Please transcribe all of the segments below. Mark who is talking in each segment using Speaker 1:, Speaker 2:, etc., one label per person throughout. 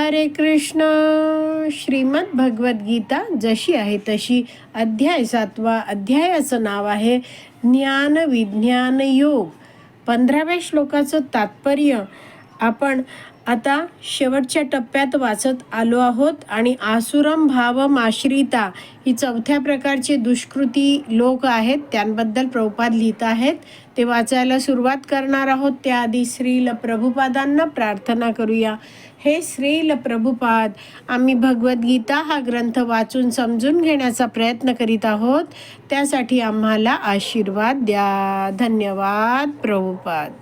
Speaker 1: हरे कृष्ण. श्रीमद भगवद्गीता जशी आहे तशी अध्याय सातवा अध्यायाचं नाव आहे ज्ञान विज्ञान योग. पंधराव्या श्लोकाचं तात्पर्य आपण आता शेवटच्या टप्प्यात वाचत आलो आहोत आणि आसुरम भावम आश्रिता ही चौथ्या प्रकारचे दुष्कृती लोक आहेत. त्यांबद्दल प्रभुपाद लिहित आहेत. ते वाचायला सुरुवात करणार आहोत. त्याआधी श्रील प्रभुपादांना प्रार्थना करूया. हे श्रील प्रभुपाद आम्ही भगवद्गीता हा ग्रंथ वाचून समजून घेण्याचा प्रयत्न करीत आहोत. त्यासाठी आम्हाला आशीर्वाद द्या. धन्यवाद प्रभुपाद.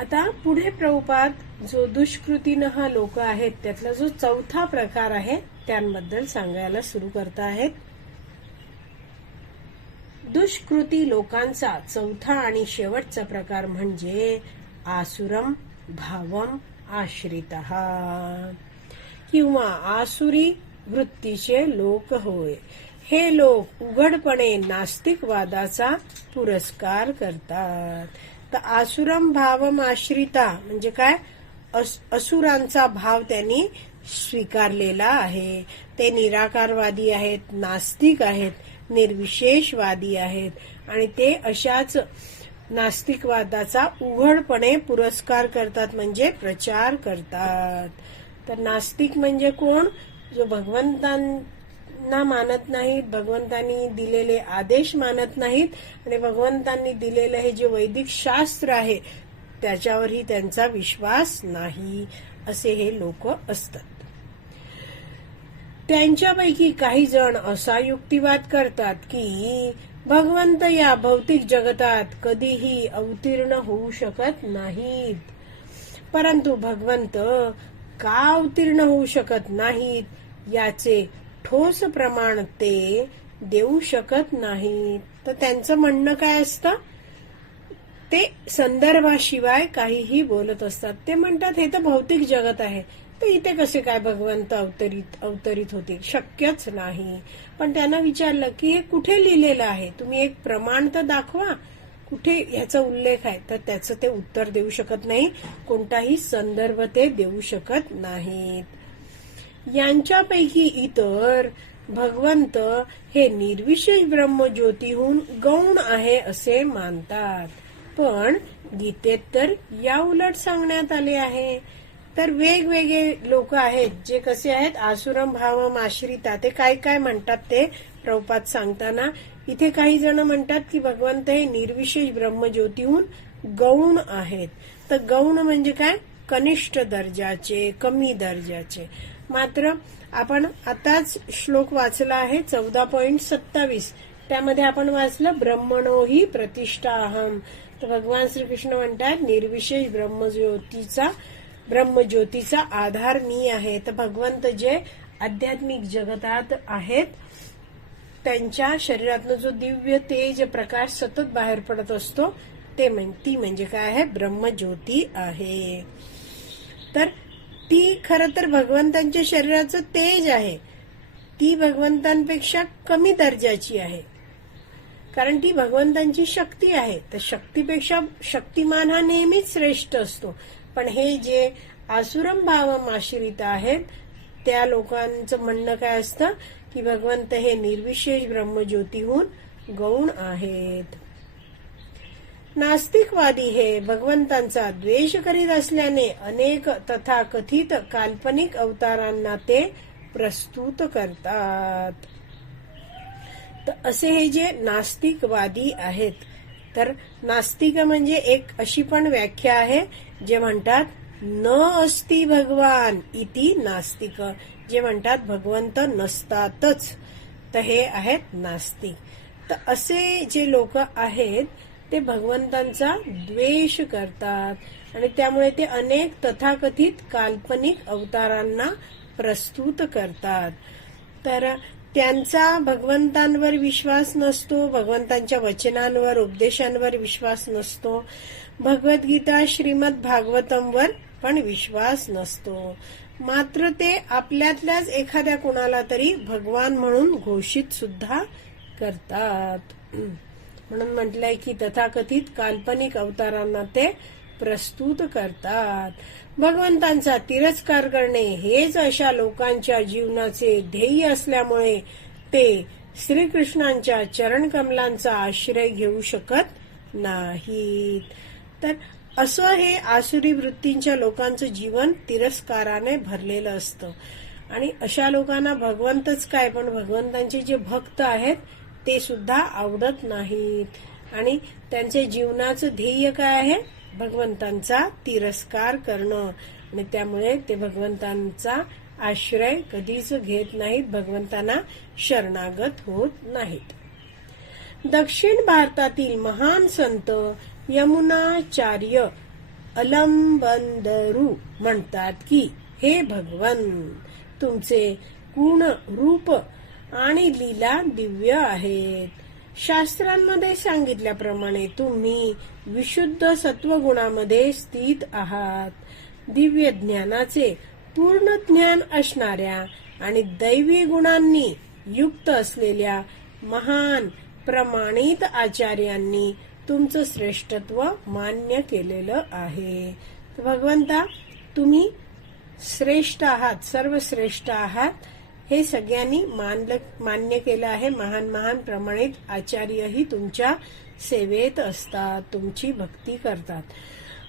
Speaker 1: आता पुढे प्रभुपाद जो दुष्कृतीनं हा लोक आहेत त्यातला जो चौथा प्रकार आहे त्यांबद्दल सांगायला सुरू करत आहेत. दुष्कृती लोकांचा चौथा आणि शेवटचा प्रकार म्हणजे आसुरम भावम आश्रित. किंवा आसुरी वृत्तीचे लोक होय. हे लोक उघडपणे नास्तिकवादाचा पुरस्कार करतात. तर आसुरम भावम आश्रिता म्हणजे काय? असुरांचा भाव त्यांनी स्वीकारलेला आहे. ते निराकारवादी आहेत नास्तिक आहेत निर्विशेषवादी आहेत. आणि ते अशाच नास्तिकवादाचा उघडपणे पुरस्कार करतात म्हणजे प्रचार करतात. तर नास्तिक म्हणजे कोण? जो भगवंतांना मानत नाहीत भगवंतांनी दिलेले आदेश मानत नाहीत. आणि भगवंतांनी दिलेलं हे जे वैदिक शास्त्र आहे त्याच्यावरही त्यांचा विश्वास नाही असे हे लोक असतात. त्यांच्यापैकी काही जण असा युक्तिवाद करतात की भगवंत या भौतिक जगतात कधीही अवतीर्ण होऊ शकत नाहीत. परंतु भगवंत का अवतीर्ण होऊ शकत नाहीत याचे ठोस प्रमाण ते देऊ शकत नाहीत. तर त्यांचं म्हणणं काय असतं? ते संदर्भाशिवाय काहीही बोलत असतात. ते म्हणतात हे तर भौतिक जगत आहे. तर इथे कसे काय भगवंत अवतरित अवतरित होतील? शक्यच नाही. पण त्यांना विचारलं की हे कुठे लिहिलेलं आहे? तुम्ही एक प्रमाण तर दाखवा. कुठे ह्याचा उल्लेख आहे? तर त्याचं ते उत्तर देऊ शकत नाही. कोणताही संदर्भ ते देऊ शकत नाहीत. यांच्यापैकी इतर भगवंत हे निर्विशेष ब्रह्मज्योतीहून गौण आहे असे मानतात. पण गीतेत तर या उलट सांगण्यात आले आहे. तर वेगवेगळे लोक आहेत जे कसे आहेत? आसुरम भावम आश्रिता. ते काय काय म्हणतात ते प्रभुपात सांगताना? इथे काही जण म्हणतात की भगवंत हे निर्विशेष ब्रह्मज्योतीहून गौण आहेत. तर गौण म्हणजे काय? कनिष्ठ दर्जाचे कमी दर्जाचे. मात्र आपण आताच श्लोक वाचला आहे चौदा पॉइंट सत्तावीस. त्यामध्ये आपण वाचलं ब्रह्मणो ही प्रतिष्ठा अहम तर भगवान श्रीकृष्ण म्हणतात निर्विशेष ब्रह्मज्योतीचा ब्रह्मज्योतीचा आधार मी आहे. तर भगवंत जे आध्यात्मिक जगतात आहेत त्यांच्या शरीरातनं जो दिव्य तेज प्रकाश सतत बाहेर पडत असतो ते म्हण ती म्हणजे काय आहे? ब्रह्मज्योती आहे. तर ती खर तर भगवंतांच्या शरीराचं तेज आहे. ती भगवंतांपेक्षा कमी दर्जाची आहे. कारण ती भगवंतांची शक्ती आहे. तर शक्तीपेक्षा शक्तिमान हा नेहमीच श्रेष्ठ असतो. पण हे जे आसुरम भाव आश्रित आहेत त्या लोकांचं म्हणणं काय असतं? की भगवंत हे निर्विशेष ब्रह्मज्योतीहून गौण आहेत. नास्तिकवादी हे भगवंतांचा द्वेष करीत असल्याने अनेक तथा कथित काल्पनिक अवतारांना ते प्रस्तुत करतात. तर असे हे जे नास्तिकवादी आहेत तर नास्तिक म्हणजे एक अशी पण व्याख्या आहे जे म्हणतात न अस्ति भगवान इति नास्तिक जे म्हणतात भगवंत नसतातच तर हे आहेत नास्तिक. तर असे जे लोक आहेत ते भगवंतांचा द्वेष करतात आणि त्यामुळे ते अनेक तथाकथित काल्पनिक अवतारांना प्रस्तुत करतात. तर त्यांचा भगवंतांवर विश्वास नसतो भगवंतांच्या वचनांवर उपदेशांवर विश्वास नसतो. भगवद्गीता श्रीमद भागवतमवर पण विश्वास नसतो. मात्र ते आपल्यातल्याच एखाद्या कुणाला तरी भगवान म्हणून घोषित सुद्धा करतात. म्हणून म्हटलंय की तथाकथित काल्पनिक अवतारांना ते प्रस्तुत करतात. भगवंतांचा तिरस्कार करणे हेच अशा लोकांच्या जीवनाचे ध्येय असल्यामुळे ते श्रीकृष्णांच्या चरणकमलांचा आश्रय घेऊ शकत नाहीत. तर असं हे आसुरी वृत्तींच्या लोकांचं जीवन तिरस्काराने भरलेलं असतं. आणि अशा लोकांना भगवंतच काय पण भगवंतांचे जे भक्त आहेत ते सुद्धा आवडत नाहीत. आणि त्यांचे जीवनाचं ध्येय काय आहे? भगवंतांचा तिरस्कार करणं. आणि त्यामुळे ते भगवंतांचा आश्रय कधीच घेत नाहीत भगवंतांना शरणागत होत नाहीत. दक्षिण भारतातील महान संत यमुनाचार्य अलंबंदरू म्हणतात की हे भगवन तुमचे गुण रूप आणि लीला दिव्य आहेत. शास्त्रांमध्ये सांगितल्याप्रमाणे तुम्ही विशुद्ध सत्वगुणामध्ये स्थित आहात. दिव्य ज्ञानाचे पूर्ण ज्ञान असणाऱ्या आणि दैवी गुणांनी युक्त असलेल्या महान प्रमाणित आचार्यांनी तुमचं श्रेष्ठत्व मान्य केलेलं आहे. भगवंता तुम्ही श्रेष्ठ आहात सर्वश्रेष्ठ आहात. हे सगळ्यांनी मानलं मान्य केलं आहे. महान महान प्रमाणित आचार्यही तुमच्या सेवेत असतात तुमची भक्ती करतात.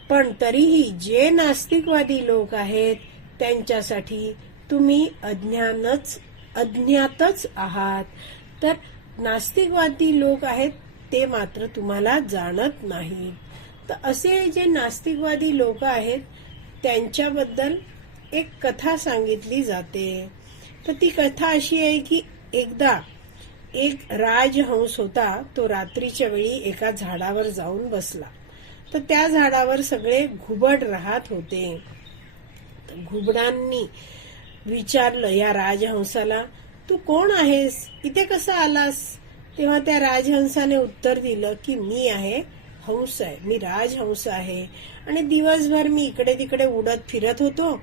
Speaker 1: पण तरीही जे नास्तिकवादी लोक आहेत त्यांच्यासाठी तुम्ही अज्ञानच अज्ञातच आहात. तर नास्तिकवादी लोक आहेत ते मात्र तुम्हाला जाणत नाही तर असे जे नास्तिकवादी लोक आहेत त्यांच्याबद्दल एक कथा सांगितली जाते. तर ती कथा अशी आहे की एकदा एक राजहंस होता तो रात्रीच्या वेळी एका झाडावर जाऊन बसला. तर त्या झाडावर सगळे घुबड राहत होते. घुबडांनी विचारलं या राजहंसाला तू कोण आहेस? इथे कसा आलास? तेव्हा त्या राजहंसाने उत्तर दिलं की मी आहे हंस आहे. मी राजहंस आहे. आणि दिवसभर मी इकडे तिकडे उडत फिरत होतो.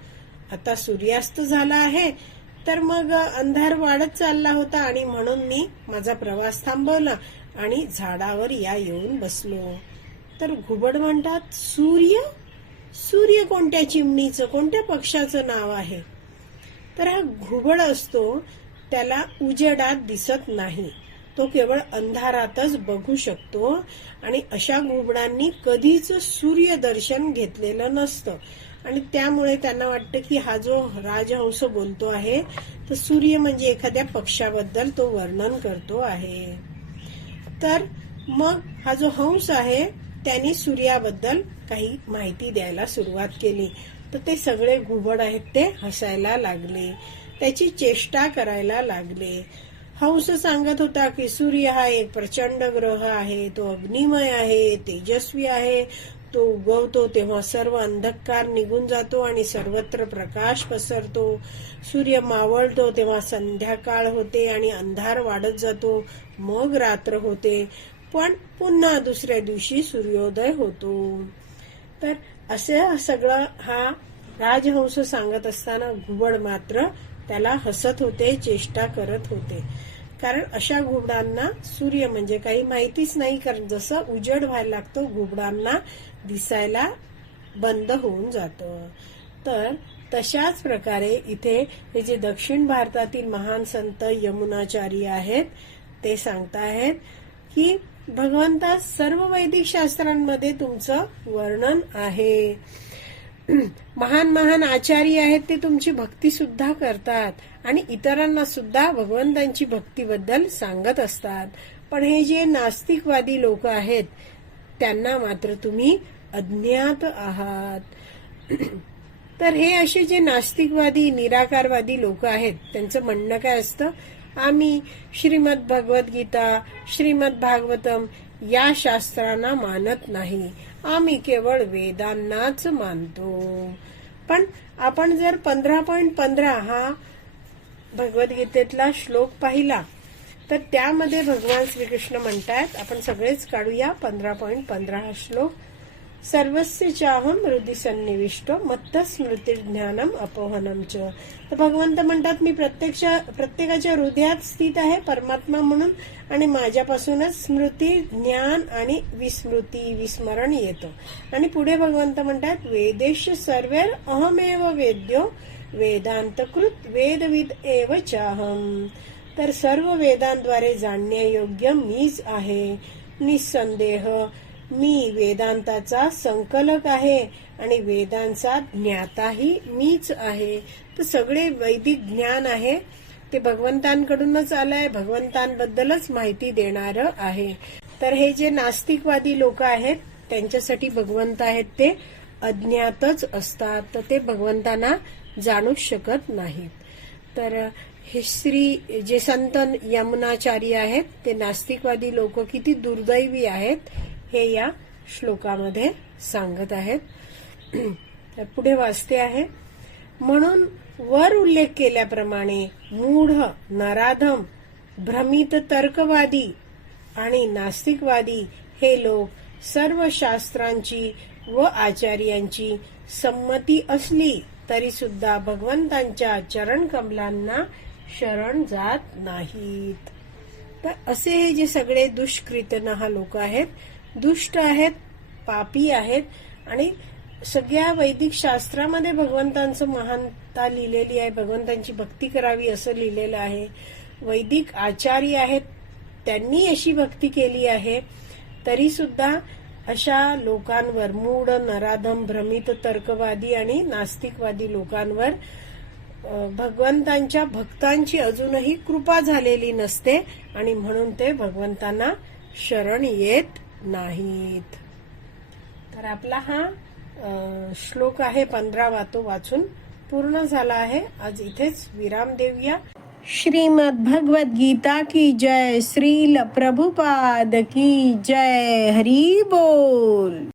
Speaker 1: आता सूर्यास्त झाला आहे. तर मग अंधार वाढत चालला होता आणि म्हणून मी माझा प्रवास थांबवला आणि झाडावर या येऊन बसलो. तर घुबड म्हणतात सूर्य? सूर्य कोणत्या चिमणीचं कोणत्या पक्षाचं नाव आहे? तर हा घुबड असतो त्याला उजेडात दिसत नाही. तो केवळ अंधारातच बघू शकतो आणि अशा घुबडांनी कधीच सूर्यदर्शन घेतलेलं नसतं. आणि त्यामुळे त्यांना वाटतं की हा जो राजहंस बोलतो आहे तर सूर्य म्हणजे एखाद्या पक्षाबद्दल तो वर्णन करतो आहे. तर मग हा जो हंस आहे त्यांनी सूर्याबद्दल काही माहिती द्यायला सुरुवात केली. तर ते सगळे घुबड आहेत ते हसायला लागले. त्याची चेष्टा करायला लागले. हंस सांगत होता की सूर्य हा एक प्रचंड ग्रह आहे तो अग्निमय आहे तेजस्वी आहे तो उगवतो तेव्हा सर्व अंधकार निघून जातो आणि सर्वत्र प्रकाश पसरतो. सूर्य मावळतो तेव्हा संध्याकाळ होते आणि अंधार वाढत जातो मग रात्र होते. पण पुन्हा दुसऱ्या दिवशी सूर्योदय होतो. तर असं सगळं हा राजहंस सांगत असताना घुबड मात्र त्याला हसत होते चेष्टा करत होते. कारण अशा घुबडांना सूर्य म्हणजे काही माहितीच नाही कारण जसं उजेड व्हायला लागतो घुबडांना दिसायला बंद होऊन जातं. तर तशाच प्रकारे इथे हे जे दक्षिण भारतातील महान संत यमुनाचारी आहेत ते सांगताहेत की भगवंता सर्व वैदिक शास्त्रांमध्ये तुमचं वर्णन आहे. महान महान आचार्य आहेत ते तुमची भक्ती सुद्धा करतात आणि इतरांना सुद्धा भगवंतांची भक्तीबद्दल सांगत असतात. पण हे जे नास्तिकवादी लोक आहेत त्यांना मात्र तुम्ही अज्ञात आहात. तर हे असे जे नास्तिकवादी निराकारवादी लोक आहेत त्यांचं म्हणणं काय असतं? आम्ही श्रीमद भगवद्गीता श्रीमद भागवतम या शास्त्रांना मानत नाही. आम्ही केवळ वेदांनाच मानतो. पण आपण जर पंधरा पॉईंट पंधरा हा भगवद्गीतेतला श्लोक पाहिला तर त्यामध्ये भगवान श्रीकृष्ण म्हणतायत आपण सगळेच काढूया पंधरा पॉईंट पंधरा हा श्लोक. सर्वस्य चाहम हृदय सन्निविष्ट मत्त स्मृती ज्ञानम अपोहनम च। तर भगवंत म्हणतात मी प्रत्यक्ष प्रत्येकाच्या हृदयात स्थित आहे परमात्मा म्हणून आणि माझ्यापासूनच स्मृती ज्ञान आणि विस्मृती विस्मरण येतो. आणि पुढे भगवंत म्हणतात वेदेश सर्वेर अहमेव वेद्यो वेदांतकृत वेदविद एव चाहम तर सर्व वेदांद्वारे जाणण्यायोग्य मीच आहे निसंदेह मी वेदांताचा संकलक आहे आणि वेदांचा ज्ञाताही मीच आहे. तर सगळे वैदिक ज्ञान आहे. ते भगवंतांकडूनच आलंय. भगवंतांबद्दलच माहिती देणार आहे. तर हे जे नास्तिकवादी लोक आहेत त्यांच्यासाठी भगवंत आहेत ते अज्ञातच असतात. तर ते भगवंतांना जाणूच शकत नाहीत. तर हे श्री जे संत यमुनाचारी आहेत ते नास्तिकवादी लोक किती दुर्दैवी आहेत. हे या श्लोकामध्ये सांगत आहेत. तर पुढे वाचते आहे. म्हणून वर उल्लेख केल्याप्रमाणे मूढ नराधम भ्रमित तर्कवादी आणि नास्तिकवादी हे लोक सर्व शास्त्रांची व आचार्यांची संमती असली तरी सुद्धा भगवंतांच्या चरण कमलांना शरण जात नाहीत. तर असे हे जे सगळे दुष्कृतन हा लोक आहेत दुष्ट आहेत पापी आहेत आणि सगळ्या वैदिक शास्त्रामध्ये भगवंतांचं महानता लिहिलेली आहे भगवंतांची भक्ती करावी असं लिहिलेलं आहे. वैदिक आचार्य आहेत त्यांनी अशी भक्ती केली आहे. तरी सुद्धा अशा लोकांवर मूढ नराधम भ्रमित तर्कवादी आणि नास्तिकवादी लोकांवर भगवंतांच्या भक्तांची अजूनही कृपा झालेली नसते आणि म्हणून ते भगवंतांना शरण येत नाहीत. तर आपला हा श्लोक आहे पंधरावा. तो वाचून पूर्ण झाला आहे. आज इथेच विराम देऊया. श्रीमद भगवत गीता की जय. श्रील प्रभुपाद की जय. हरी बोल.